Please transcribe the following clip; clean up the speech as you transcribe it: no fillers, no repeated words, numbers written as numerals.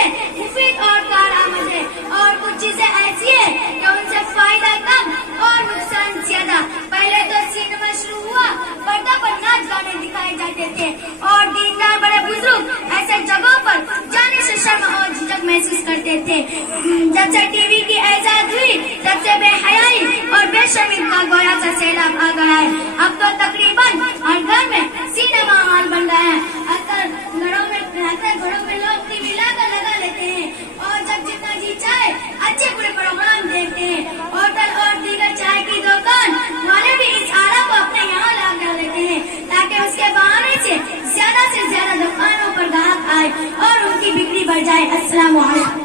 چیزیں مفید اور کارآمد ہیں اور کچھ چیزیں ایسی ہیں کہ ان سے فائدہ کم اور نقصان زیادہ. پہلے تو سینما شروع ہوا, پردہ پر ناچ گانے دکھائے جاتے تھے اور دیندار بڑے بزرگ ایسے جگہوں پر جانے سے شرم اور جھجک محسوس کرتے تھے. جب سے ٹی وی کی ایجاد ہوئی تب سے بے حیائی اور بے شرمی کا گویا سا سیلاب آ گیا ہے. اب تو تقریباً ہر گھر میں سینما ہال بن گئے ہیں. اکثر گھروں میں لوگ ٹی وی لا کر لگا لیتے ہیں اور جب جتنا جی چاہے اچھے برے پروگرام دیکھتے ہیں. ہوٹل اور دیگر چائے کی دکان والے بھی اس آلہ کو اپنے یہاں لا کر لیتے ہیں تاکہ اس کے بہانے سے زیادہ دکانوں پر گاہک آئے اور ان کی بکری بڑھ جائے. السلام علیکم.